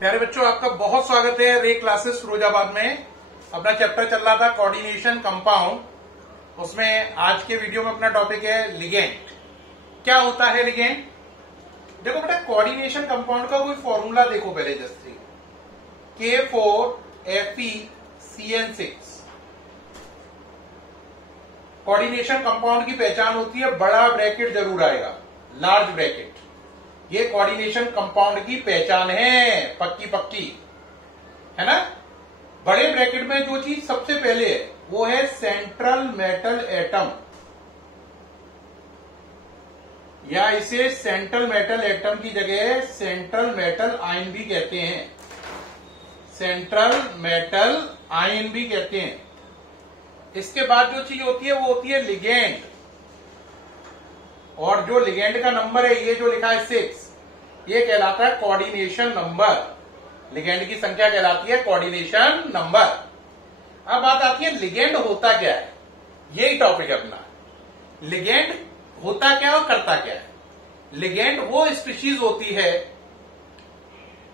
प्यारे बच्चों, आपका बहुत स्वागत है रे क्लासेस फिरोजाबाद में। अपना चैप्टर चल रहा था कोऑर्डिनेशन कंपाउंड। उसमें आज के वीडियो में अपना टॉपिक है लिगेंड। क्या होता है लिगेंड? देखो बेटा, कोऑर्डिनेशन कंपाउंड का कोई फॉर्मूला देखो पहले। जैसे K4FeCN6 कोऑर्डिनेशन कंपाउंड की पहचान होती है, बड़ा ब्रैकेट जरूर आएगा, लार्ज ब्रैकेट। ये कोऑर्डिनेशन कंपाउंड की पहचान है, पक्की पक्की है ना। बड़े ब्रैकेट में जो चीज सबसे पहले है वो है सेंट्रल मेटल एटम, या इसे सेंट्रल मेटल एटम की जगह सेंट्रल मेटल आयन भी कहते हैं। सेंट्रल मेटल आयन भी कहते हैं। इसके बाद जो चीज होती है वो होती है लिगेंड। और जो लिगेंड का नंबर है, ये जो लिखा है 6, ये कहलाता है कोऑर्डिनेशन नंबर। लिगेंड की संख्या कहलाती है कोऑर्डिनेशन नंबर। अब बात आती है लिगेंड होता क्या है, यही टॉपिक है अपना। लिगेंड होता क्या और करता क्या है। लिगेंड वो स्पीशीज होती है,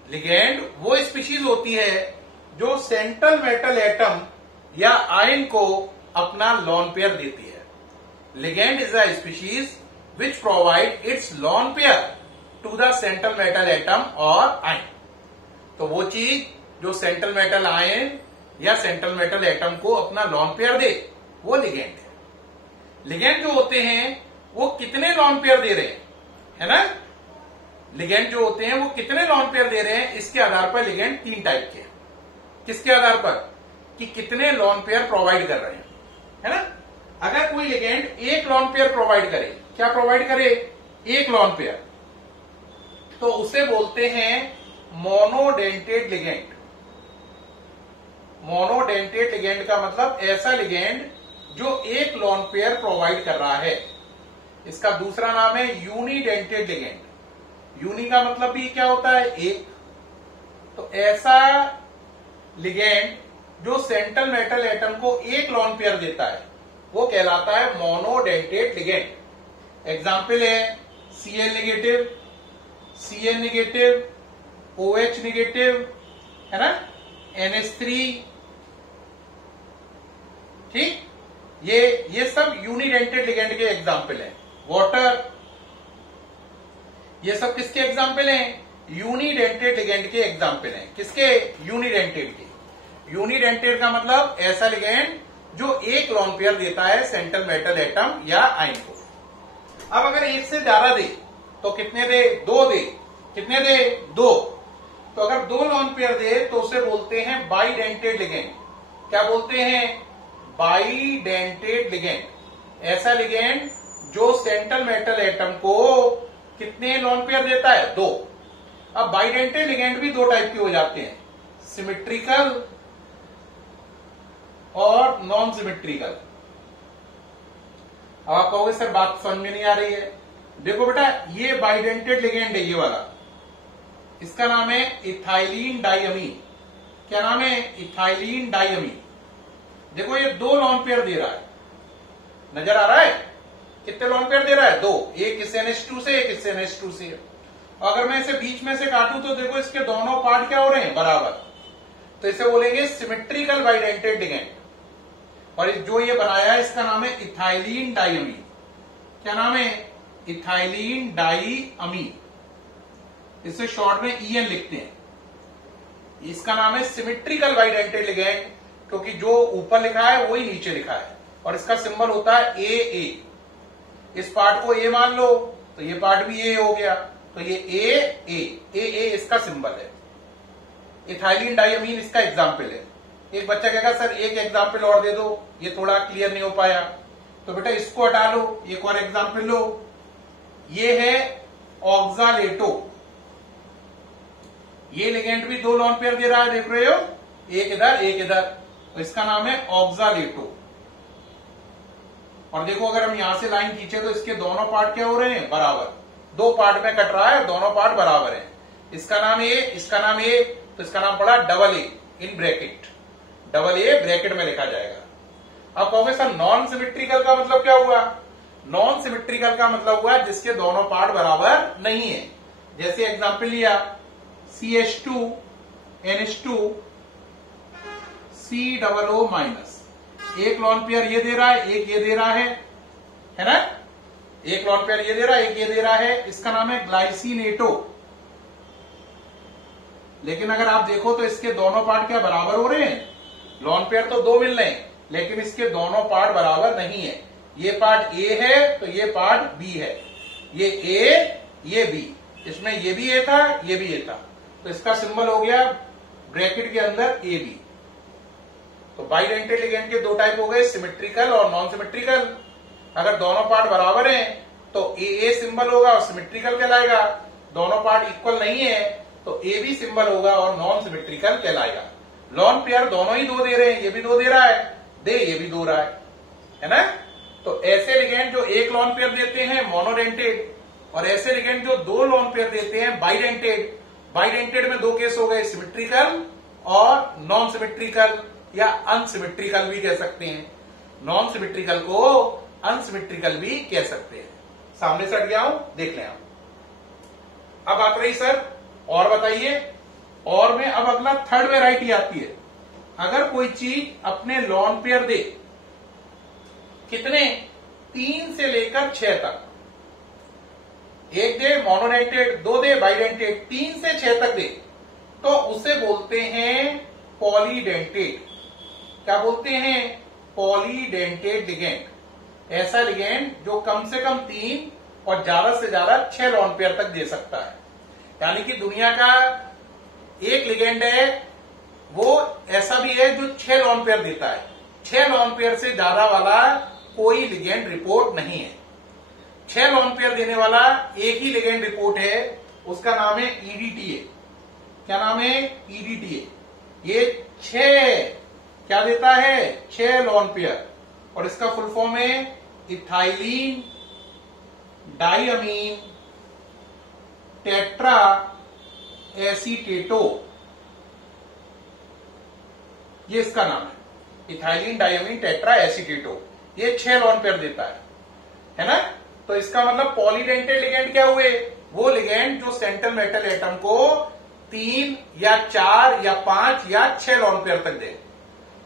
लिगेंड वो स्पीशीज होती है जो सेंट्रल मेटल एटम या आयन को अपना लॉन पेयर देती है। Ligand is a species which provide its lone pair to the central metal atom or ion। तो वो चीज जो सेंट्रल मेटल आयन या सेंट्रल मेटल एटम को अपना लॉन पेयर दे, वो लिगेंड है। लिगेंड जो होते हैं वो कितने लॉन पेयर दे रहे हैं, है ना। लिगेंड जो होते हैं वो कितने लॉन पेयर दे रहे हैं, इसके आधार पर लिगेंड 3 टाइप के हैं। किसके आधार पर? कि कितने लॉन पेयर प्रोवाइड कर रहे हैं, है ना। अगर कोई लिगेंड एक लॉन पेयर प्रोवाइड करे, क्या प्रोवाइड करे? एक लॉन पेयर, तो उसे बोलते हैं मोनोडेंटेड लिगेंड। मोनोडेंटेड लिगेंड का मतलब ऐसा लिगेंड जो एक लॉन पेयर प्रोवाइड कर रहा है। इसका दूसरा नाम है यूनिडेंटेड लिगेंड। यूनि का मतलब भी क्या होता है? एक। तो ऐसा लिगेंड जो सेंट्रल मेटल एटम को एक लॉन पेयर देता है वो कहलाता है मोनोडेंटेड लिगेंड। एग्जाम्पल है Cl negative, Cn negative, OH negative, है ना, NH3। ठीक, ये सब यूनिडेंटेड लिगेंड के एग्जाम्पल हैं। वाटर, ये सब किसके एग्जाम्पल हैं? यूनिडेंटेड लिगेंड के एग्जाम्पल हैं। किसके? यूनिडेंटेड के। यूनिडेंटेड का मतलब ऐसा लिगेंड जो एक लॉन पेयर देता है सेंट्रल मेटल एटम या आयन को। अब अगर एक से ज्यादा दे तो कितने दे? 2 दे। कितने दे? 2। तो अगर 2 लॉन पेयर दे तो उसे बोलते हैं बाइडेंटेड लिगेंड। क्या बोलते हैं? Bidentate ligand. ऐसा लिगेंड जो सेंट्रल मेटल एटम को कितने लॉन पेयर देता है? 2। अब बाइडेंटेड लिगेंड भी 2 टाइप के हो जाते हैं, सिमेट्रिकल और नॉन सिमेट्रिकल। अब आप कहोगे सर बात समझ में नहीं आ रही है। देखो बेटा, ये बाइडेंटेड लिगेंड है, ये वाला, इसका नाम है इथाइलिन डाइअमीन। क्या नाम है? इथाइलिन डाइअमीन। देखो ये 2 लॉन पेयर दे रहा है, नजर आ रहा है? कितने लॉन पेयर दे रहा है? 2। एक इस NH2 से, एक इस NH2 से। अगर मैं इसे बीच में से काटूं तो देखो इसके दोनों पार्ट क्या हो रहे हैं? बराबर। तो इसे बोलेंगे सिमेट्रिकल बाइडेंटेड लिगेंड। और जो ये बनाया है इसका नाम है इथाइलिन डाइअमीन। क्या नाम है? इथाइलिन डाइअमीन। इसे शॉर्ट में EN लिखते हैं। इसका नाम है सिमेट्रिकल बाइडेंटेड लिगेंड, क्योंकि जो ऊपर लिखा है वही नीचे लिखा है। और इसका सिंबल होता है AA। इस पार्ट को A मान लो तो ये पार्ट भी A हो गया, तो ये AA इसका सिंबल है। इथाइलिन डाइअमीन इसका एग्जाम्पल है। एक बच्चा कहेगा सर एक एग्जाम्पल और दे दो, ये थोड़ा क्लियर नहीं हो पाया। तो बेटा इसको हटा लो, एक और एग्जाम्पल लो। ये है ऑक्सालेटो। ये लिगेंड भी 2 लॉन पेयर दे रहा है, देख रहे हो, एक इधर एक इधर। तो इसका नाम है ऑक्सालेटो। और देखो अगर हम यहां से लाइन खींचे तो इसके दोनों पार्ट क्या हो रहे हैं? बराबर। 2 पार्ट में कट रहा है, दोनों पार्ट बराबर है। इसका नाम A, इसका नाम A, तो इसका नाम पड़ा AA in bracket. AA bracket में लिखा जाएगा। अब कहोगे सर नॉन सिमेट्रिकल का मतलब क्या हुआ? नॉन सिमेट्रिकल का मतलब हुआ जिसके दोनों पार्ट बराबर नहीं है। जैसे एग्जांपल लिया CH2 NH2COO माइनस। एक लॉन पेयर ये दे रहा है, एक ये दे रहा है ना, एक लॉन पेयर ये दे रहा है, एक ये दे रहा है, इसका नाम है ग्लाइसिनेटो। लेकिन अगर आप देखो तो इसके दोनों पार्ट क्या बराबर हो रहे हैं? लॉन पेयर तो दो मिल रहे हैं, लेकिन इसके दोनों पार्ट बराबर नहीं है। ये पार्ट ए है तो ये पार्ट बी है, ये ए ये बी, इसमें ये भी ए था ये भी ए था, तो इसका सिंबल हो गया ब्रैकेट के अंदर ए बी। तो बाइडेंटेड लिगेंड के दो टाइप हो गए, सिमेट्रिकल और नॉन सिमेट्रिकल। अगर दोनों पार्ट बराबर हैं तो ए सिंबल होगा और सिमेट्रिकल कहलाएगा। दोनों पार्ट इक्वल नहीं है तो ए बी सिंबल होगा और नॉन सिमेट्रिकल कहलाएगा। लॉन पेयर दोनों ही दो दे रहे हैं, ये भी दो दे रहा है, दे ये भी दो रहा है ना। तो ऐसे लिगेंड जो एक लॉन पेयर देते हैं मोनोडेंटेड, और ऐसे लिगेंड जो दो लॉन पेयर देते हैं बाइडेंटेड। बाइडेंटेड में दो केस हो गए, सिमेट्रिकल और नॉन सिमेट्रिकल या अनसिमेट्रिकल भी कह सकते हैं। नॉन सिमेट्रिकल को अनसिमेट्रिकल भी कह सकते हैं। सामने से हट गया हूं, देख लें आप। अब बात रही सर और बताइए, और में अब अगला थर्ड वेराइटी आती है। अगर कोई चीज अपने लॉन पेयर दे कितने, 3 से लेकर 6 तक, एक दे मोनोडेंटेड, दो दे बाइडेंटेड, 3 से 6 तक दे, तो उसे बोलते हैं पॉलीडेंटेड। क्या बोलते हैं? Polydentate ligand. ऐसा लिगेंड जो कम से कम 3 और ज्यादा से ज्यादा 6 लॉन पेयर तक दे सकता है। यानी कि दुनिया का एक लिगेंड है वो ऐसा भी है जो 6 लॉन पेयर देता है। 6 लॉन पेयर से ज्यादा वाला कोई लिगेंड रिपोर्ट नहीं है। 6 लॉन पेयर देने वाला एक ही लिगेंड रिपोर्ट है, उसका नाम है ईडीटीए। क्या नाम है? ईडीटीए। ये 6 क्या देता है? 6 लॉन पेयर, और इसका फुल फॉर्म है इथाइलिन डाइअमीन टेट्रा एसीटेटो। ये इसका नाम है, इथाइलिन डाइअमीन टेट्रा एसीटेटो। ये 6 लॉन पेयर देता है ना। तो इसका मतलब पॉलीडेंटेड लिगेंड क्या हुए? वो लिगेंड जो सेंट्रल मेटल एटम को 3 या 4 या 5 या 6 लॉन पेयर तक दे।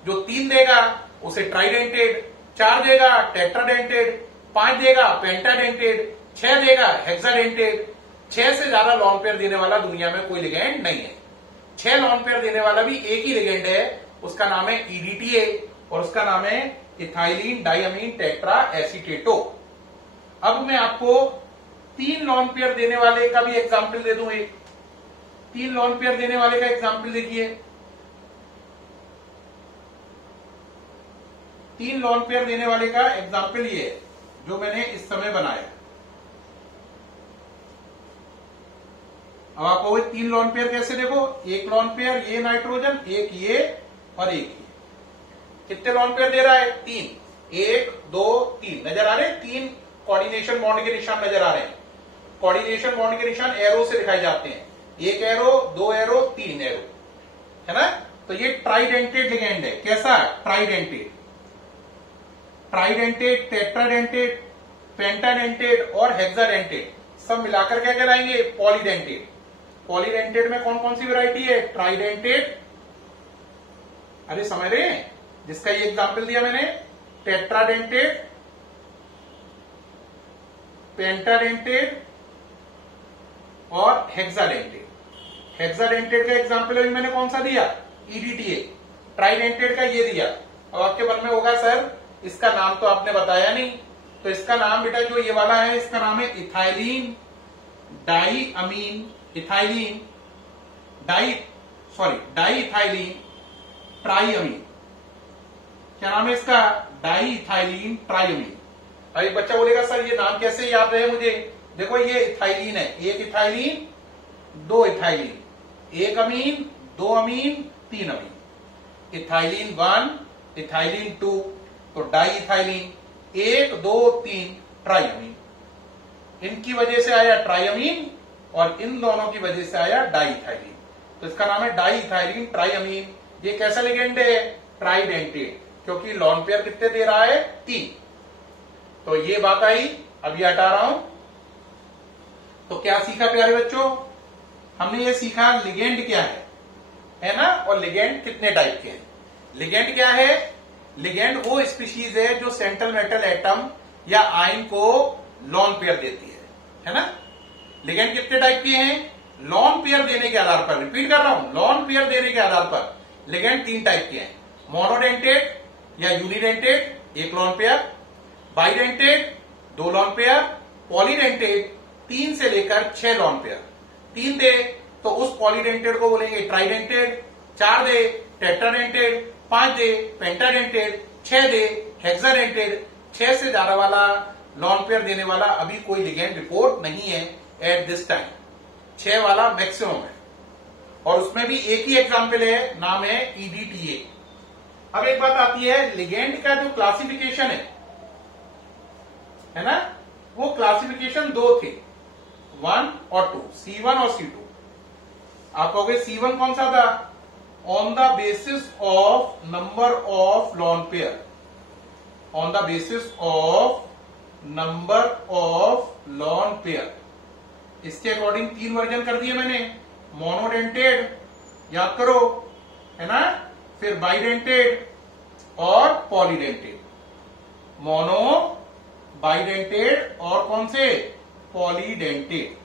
जो 3 देगा उसे ट्राइडेंटेड, 4 देगा टेट्राडेंटेड, 5 देगा पेंटाडेंटेड, 6 देगा हेक्साडेंटेड। 6 से ज्यादा लॉन पेयर देने वाला दुनिया में कोई लिगेंड नहीं है। 6 लॉन पेयर देने वाला भी एक ही लिगेंड है, उसका नाम है ईडीटीए, और उसका नाम है इथाइलिन डाइअमीन टेट्रा एसीटेटो। अब मैं आपको 3 लॉन पेयर देने वाले का भी एग्जाम्पल दे दूं। एक 3 लॉन पेयर देने वाले का एग्जाम्पल देखिए। 3 लॉन पेयर देने वाले का एग्जाम्पल ये है जो मैंने इस समय बनाया। अब आप कहोगे 3 लॉन पेयर कैसे? देखो, एक लॉन पेयर ये नाइट्रोजन, एक ये और एक ये। कितने लॉन पेयर दे रहा है? 3। 1 2 3 नजर आ रहे हैं? 3 कोऑर्डिनेशन बॉन्ड के निशान नजर आ रहे हैं। कोऑर्डिनेशन बॉन्ड के निशान एरो से दिखाए जाते हैं, 1 एरो 2 एरो 3 एरो, है ना। तो ये ट्राइडेंटेड लिगेंड है। कैसा? ट्राइडेंटेड। ट्राइडेंटेड, टेट्राडेंटेड, पेंटाडेंटेड और हेक्साडेंटेड सब मिलाकर क्या कहलाएंगे? पॉलीडेंटेड। पॉलीडेंटेड में कौन कौन सी वैरायटी है? ट्राइडेंटेड, अरे समझ रहे हैं, जिसका ये एग्जाम्पल दिया मैंने, टेट्राडेंटेड, पेंटाडेंटेड और हेक्साडेंटेड। हेक्साडेंटेड का एग्जाम्पल अभी मैंने कौन सा दिया? ईडीटीए। ट्राइडेंटेड का ये दिया। अब आपके मन में होगा सर इसका नाम तो आपने बताया नहीं। तो इसका नाम बेटा जो ये वाला है इसका नाम है इथाइलिन डाइअमीन, इथाइलिन डाइइथाइलिन ट्राइअमीन। क्या नाम है इसका? डाइइथाइलिन ट्राइअमीन। अब एक बच्चा बोलेगा सर ये नाम कैसे याद रहे मुझे? देखो ये इथाइलिन है, एक इथाइलिन, 2 इथाइलिन, 1 अमीन, 2 अमीन, 3 अमीन। इथाइलिन 1, इथाइलिन 2, तो डाइइथाइलिन 1 2 3 ट्राइअमीन। इनकी वजह से आया ट्राइअमीन और इन दोनों की वजह से आया डाइइथाइलिन। तो इसका नाम है डाइइथाइलिन ट्राइअमीन। ये कैसा लिगेंड है? ट्राइडेंटेड, क्योंकि लॉन पेयर कितने दे रहा है? 3। तो ये बात आई। अभी हटा रहा हूं। तो क्या सीखा प्यारे बच्चों? हमने ये सीखा लिगेंड क्या है, है ना, और लिगेंड कितने टाइप के हैं। लिगेंड क्या है, लिगेंड वो स्पीशीज है जो सेंट्रल मेटल एटम या आयन को लॉन पेयर देती है ना। लिगेंड कितने टाइप के हैं, लॉन पेयर देने के आधार पर, रिपीट कर रहा हूं, लॉन पेयर देने के आधार पर लिगेंड 3 टाइप के हैं, मोनोडेंटेड या unidentate 1 lone pair, bidentate 2 lone pair, polydentate 3 से लेकर 6 लॉन पेयर। 3 दे तो उस पॉलीडेंटेड को बोलेंगे ट्राइडेंटेड, 4 दे टेट्राडेंटेड, 5 दे पेंटाडेंटेड, 6 दे हेक्साडेंटेड। 6 से ज्यादा वाला लॉन पेयर देने वाला अभी कोई लिगेंड रिपोर्ट नहीं है एट दिस टाइम, 6 वाला मैक्सिमम है, और उसमें भी एक ही एग्जाम्पल है, नाम है EDTA। अब एक बात आती है, लिगेंड का जो क्लासिफिकेशन है ना, वो क्लासिफिकेशन 2 थे, 1 और 2, C1 और C2। आप कहोगे C1 कौन सा था, on the basis of number of lone pair, on the basis of number of lone pair. इसके अकॉर्डिंग 3 वर्जन कर दिए मैंने, मोनोडेंटेड याद करो, है ना, फिर बाइडेंटेड और पॉलीडेंटेड। मोनो, बाइडेंटेड और कौन से, पॉलीडेंटेड।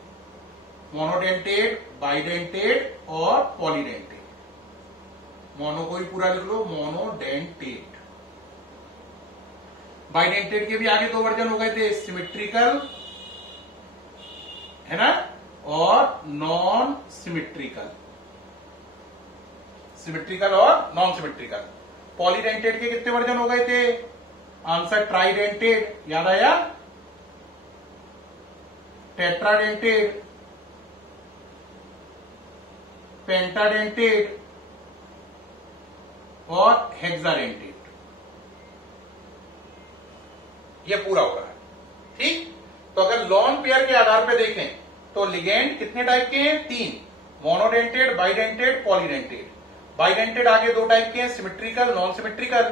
मोनोडेंटेड, बाइडेंटेड और पॉलीडेंटेड। मोनो को ही पूरा लिख लो, मोनोडेंटेड। बाइडेंटेड के भी आगे 2 वर्जन हो गए थे, सिमेट्रिकल है ना, और नॉन सिमेट्रिकल, सिमेट्रिकल और नॉन सिमेट्रिकल। पॉलीडेंटेड के कितने वर्जन हो गए थे, आंसर ट्राइडेंटेड, याद आया, टेट्राडेंटेड, पेंटाडेंटेड और हेक्साडेंटेड। ये पूरा हो रहा है, ठीक। तो अगर लॉन पेयर के आधार पे देखें तो लिगेंड कितने टाइप के हैं, 3, मोनोडेंटेड, बाइडेंटेड, पॉलीडेंटेड। बाइडेंटेड आगे 2 टाइप के हैं, symmetrical, non symmetrical.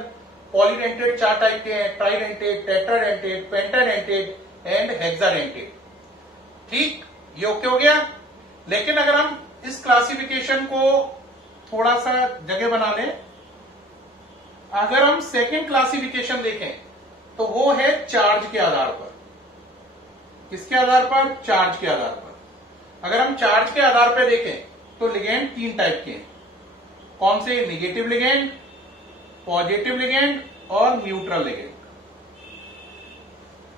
Polydentate 4 type के हैं, ट्राइडेंटेड, टेट्राडेंटेड, पेंटाडेंटेड एंड हेक्साडेंटेड। ठीक, ये ओके हो गया। लेकिन अगर हम इस क्लासिफिकेशन को थोड़ा सा जगह बना लें, अगर हम सेकंड क्लासिफिकेशन देखें तो वो है चार्ज के आधार पर। किसके आधार पर, चार्ज के आधार पर। अगर हम चार्ज के आधार पर देखें तो लिगेंड 3 टाइप के हैं, कौन से, नेगेटिव लिगेंड, पॉजिटिव लिगेंड और न्यूट्रल लिगेंड।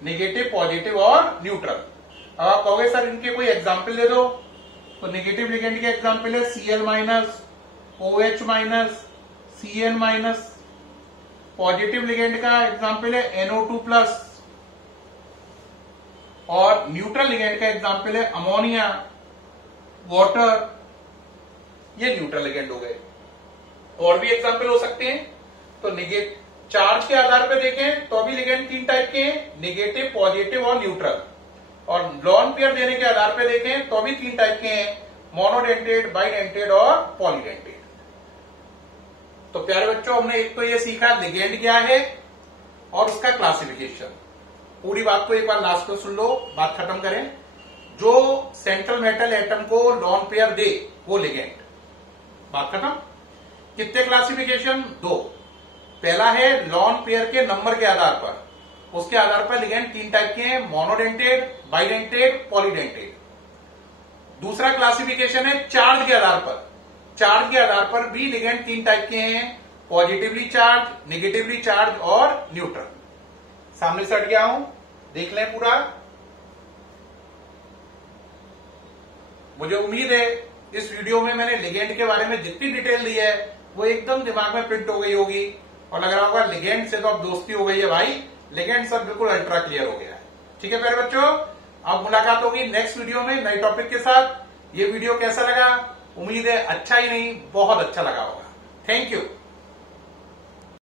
नेगेटिव, पॉजिटिव और न्यूट्रल। अब आप कहोगे सर इनके कोई एग्जाम्पल दे दो, तो नेगेटिव लिगेंड के एग्जाम्पल है Cl-, OH-, Cn-। Positive ligand का एग्जाम्पल है NO2+, और न्यूट्रल लिगेंड का एग्जाम्पल है अमोनिया, वाटर। ये न्यूट्रल लिगेंड हो गए। और भी एग्जाम्पल हो सकते हैं। तो नेगेटिव चार्ज के आधार पर देखें तो भी लिगेंड 3 टाइप के हैं, नेगेटिव, पॉजिटिव और न्यूट्रल। और लॉन पेयर देने के आधार पर देखें तो भी 3 टाइप के हैं, मोनोडेंटेड, बाइडेंटेड और पॉलीडेंटेड। तो प्यारे बच्चों, हमने एक तो ये सीखा लिगेंड क्या है और उसका क्लासिफिकेशन। पूरी बात को एक बार लास्ट में सुन लो, बात खत्म करें। जो सेंट्रल मेटल एटम को लॉन पेयर दे वो लिगेंड, बात खत्म। कितने क्लासिफिकेशन, 2। पहला है लॉन पेयर के नंबर के आधार पर, उसके आधार पर लिगेंड 3 टाइप के हैं, मोनोडेंटेड, बाइडेंटेड, पॉलीडेंटेड। दूसरा क्लासिफिकेशन है चार्ज के आधार पर। चार्ज के आधार पर भी लिगेंड 3 टाइप के हैं, पॉजिटिवली चार्ज, नेगेटिवली चार्ज और न्यूट्रल। सामने से हट गया हूं, देख लें पूरा। मुझे उम्मीद है इस वीडियो में मैंने लिगेंड के बारे में जितनी डिटेल दी है वो एकदम दिमाग में प्रिंट हो गई होगी, और लग रहा होगा लिगेंड से तो अब दोस्ती हो गई है भाई, लिगेंड सब बिल्कुल अल्ट्रा क्लियर हो गया है। ठीक है प्यारे बच्चों, अब मुलाकात होगी नेक्स्ट वीडियो में नए टॉपिक के साथ। ये वीडियो कैसा लगा, उम्मीद है अच्छा ही नहीं बहुत अच्छा लगा होगा। Thank you.